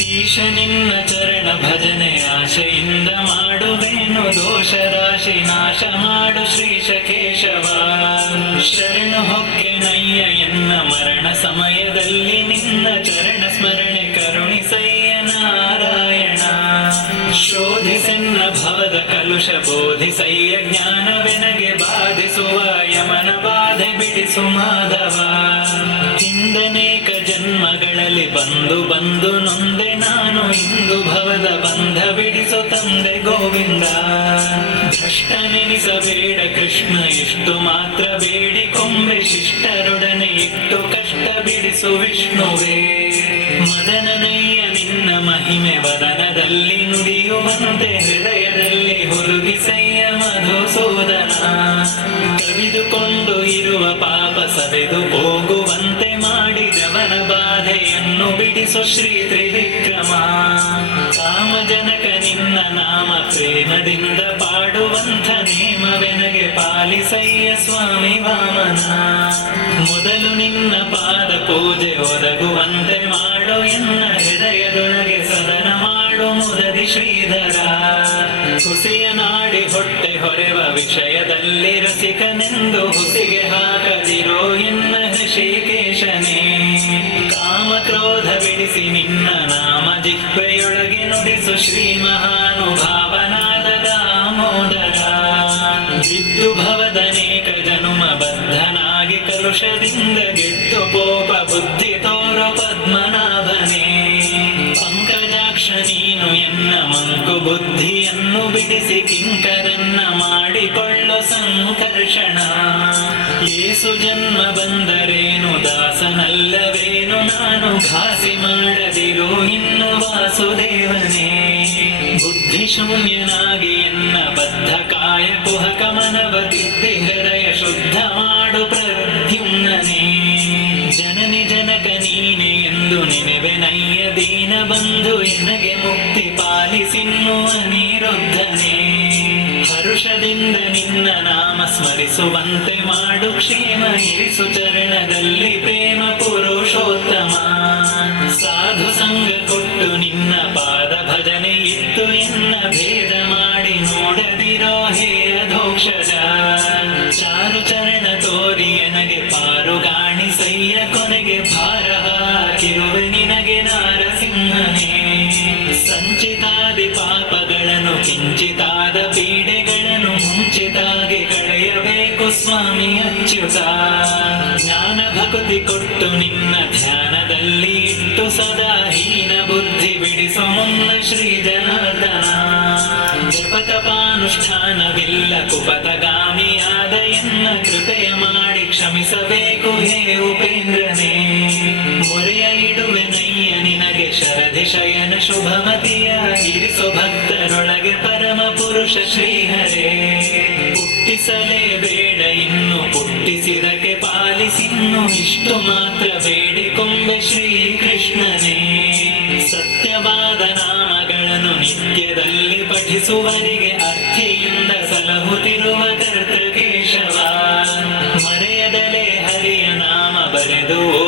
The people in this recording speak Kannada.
ಈಶ ನಿನ್ನ ಚರಣ ಭಜನೆ ಆಶೆಯಿಂದ ಮಾಡುವೆನು, ದೋಷ ರಾಶಿ ನಾಶ ಮಾಡು ಶ್ರೀಶ ಕೇಶವ. ಶರಣು ಹೊಕ್ಕೆನಯ್ಯ ಎನ್ನ ಮರಣ ಸಮಯದಲ್ಲಿ, ನಿನ್ನ ಚರಣ ಸ್ಮರಣೆ ಕರುಣಿಸಯ್ಯ ನಾರಾಯಣ. ಶೋಧಿಸೆನ್ನ ಭವದ ಕಲುಷ ಬೋಧಿಸಯ್ಯ, ಜ್ಞಾನವೆನಗೆ ಬಾಧಿಸುವ ಯಮನ ಬಾಧೆ ಬಿಡಿಸು ಮಾಧವ. ಹಿಂದನೇಕ ಜನ್ಮಗಳಲ್ಲಿ ಬಂದು ಬಂದು ನೊಂದೆ ನಾನು, ಇಂದು ಭವದ ಬಂಧ ಬಿಡಿಸು ತಂದೆ ಗೋವಿಂದ. ಭ್ರಷ್ಟನೆನಿಸಬೇಡ ಕೃಷ್ಣ ಇಷ್ಟು ಮಾತ್ರ ಬೇಡಿಕೊಂಬೆ, ಶಿಷ್ಟರೊಡನೆ ಇಟ್ಟು ಕಷ್ಟ ಬಿಡಿಸು ವಿಷ್ಣುವೇ. ಮದನನಯ್ಯ ನಿನ್ನ ಮಹಿಮೆ ವದನದಲ್ಲಿ ನುಡಿಯುವಂತೆ, ಹೃದಯದಲ್ಲಿ ಹುರುಗಿಸಯ್ಯ ಮಧುಸೂದನ. ಕವಿದುಕೊಂಡು ಇರುವ ಪಾಪ ಸವೆದು ಹೋಗುವಂತೆ ಮಾಡಿದವನ ಬಾಧೆಯನ್ನು ಬಿಡಿಸು ಶ್ರೀ ತ್ರಿವಿಕ್ರಮ. ಕಾಮಜನಕ ನಿನ್ನ ನಾಮ ಪ್ರೇಮದಿಂದ ಪಾಡುವಂಥ ನೇಮವೆನಗೆ ಪಾಲಿಸಯ್ಯ ಸ್ವಾಮಿ ವಾಮನ. ಮೊದಲು ನಿನ್ನ ಪಾದ ಪೂಜೆ ಒದಗುವಂತೆ ಮಾಡು ಎನ್ನ ಹೃದಯದೊಳಗೆ ಸದನ ಮಾಡು ಮುದದಿ ಶ್ರೀಧರ. ಹುಸಿಯ ನಾಡಿ ಹೊಟ್ಟೆ ಹೊರೆವ ವಿಷಯದಲ್ಲಿ ರಸಿಕನೆಂದು ಹುಸಿಗೆ ಹಾಕದಿರೋ ಎನ್ನ ಋಷಿಕೇಶನೇ. ಕಾಮ ಕ್ರೋಧ ಬಿಡಿಸಿ ನಿನ್ನ ನಾಮ ಜಿಹ್ವೆಯೊಳಗೆ ನುಡಿಸು ಶ್ರೀ ಮಹಾನುಭಾವನಾದ ದಾಮೋದರ. ಬಿದ್ದು ಭವದನೇಕ ಜನುಮ ಬದ್ಧನಾಗಿ ಕಲುಷದಿಂದ ಗೆದ್ದು ಕೋಪ ಬುದ್ಧಿ ತೋರು ಪದ್ಮನಾಭನೇ. ಪಂಕಜಾಕ್ಷ ನೀನು ಎನ್ನ ಮಂಕು ಬುದ್ಧಿಯನ್ನು ಬಿಡಿಸಿ ಕಿಂಕರನ್ನ ಮಾಡಿಕೊಳ್ಳು ಸಂಕರ್ಷಣ. ಏಸು ಜನ್ಮ ಬಂದರೇನು ದಾಸನಲ್ಲವೇನು ನಾನು, ಘಾಸಿ ಮಾಡದಿರು ಇನ್ನು ವಾಸುದೇವನೇ. ಬುದ್ಧಿ ಶೂನ್ಯನಾಗಿ ಎನ್ನ ಬದ್ಧ ಕಾಯ ಕುಹಕ ಮನವ ತಿದ್ದಿ ಹೃದಯ ಶುದ್ಧ ಮಾಡು ಪ್ರದ್ಯುಮ್ನನೇ. ಜನನಿ ಜನಕ ನೀನೆ ಎಂದು ನೆನೆವೆನಯ್ಯ ದೀನ ಬಂಧು, ಎನಗೆ ಮುಕ್ತಿ ಪಾಲಿಸಿನ್ನು ಅನಿರುದ್ಧನೇ. ಹರುಷದಿಂದ ನಿನ್ನ ನಾಮ ಸ್ಮರಿಸುವಂತೆ ಮಾಡು ಕ್ಷೇಮ, ಇರಿಸು ಚರಣದಲ್ಲಿ ಪ್ರೇಮ ಪುರುಷೋತ್ತಮ. ಸಾಧು ಸಂಗ ಕೊಟ್ಟು ನಿನ್ನ ಪಾದ ಭಜನೆ ಇತ್ತು ಎನ್ನ ಭೇದ ಮಾಡಿ ನೋಡದಿರೋ ಹೇ ಅಧೋಕ್ಷಜ. ಚಾರು ಚರಣ ತೋರಿ ಎನಗೆ ಪಾರುಗಾಣಿಸಯ್ಯ, ಕೊನೆಗೆ ಭಾರ ಹಾಕಿರುವೆ ನಿನಗೆ ನಾರಸಿಂಹನೇ. ಸಂಚಿತಾದಿ ಪಾಪಗಳನ್ನು ಕಿಂಚಿತಾದ ಪೀಡೆಗಳನ್ನು ಮುಂಚಿತಾಗಿ ಕಳೆಯಬೇಕು ಸ್ವಾಮಿ ಅಚ್ಯುತ. ಜ್ಞಾನ ಭಕ್ತಿ ಕೊಟ್ಟು ನಿನ್ನ ಧ್ಯಾನದಲ್ಲಿ ಇಟ್ಟು ಸದಾ ಹೀನ ಬುದ್ಧಿ ಬಿಡಿಸು ಮುನ್ನ ಶ್ರೀ ಜನಾರ್ದನ. ಜಪತಪಾನುಷ್ಠಾನವಿಲ್ಲ ಕುಪತಗಾಮಿಯಾದ ಎನ್ನ ಕೃಪೆಯ ಮಾಡಿ ಕ್ಷಮಿಸಬೇಕು ಹೇ ಉಪೇಂದ್ರನೇ. ಮೊರೆಯ ಇಡುವೆ ನಯ್ಯ ನಿನಗೆ ಶರಧಿ ಶಯನ ಶುಭಮತಿಯ, ಇರಿಸು ಭಕ್ತರೊಳಗೆ ಪರಮ ಪುರುಷ ಶ್ರೀಹರೇ. ಹುಟ್ಟಿಸಲೇಬೇಡ ಇನ್ನು ಪುಟ್ಟಿಸಿದಕ್ಕೆ ಪಾಲಿಸಿನ್ನು, ಇಷ್ಟು ಮಾತ್ರ ಬೇಡಿಕೊಂಬೆ ಶ್ರೀಕೃಷ್ಣನೇ. ಸತ್ಯವಾದ ನಾಮಗಳನ್ನು ನಿತ್ಯದಲ್ಲಿ ಪಠಿಸುವರಿಗೆ ಅರ್ಥಿಯಿಂದ ಸಲಹುತ್ತಿರುವ ಕರ್ತೃಕೇಶವ. ಮರೆಯದಲೇ ಹರಿಯ ನಾಮ ಬರೆದು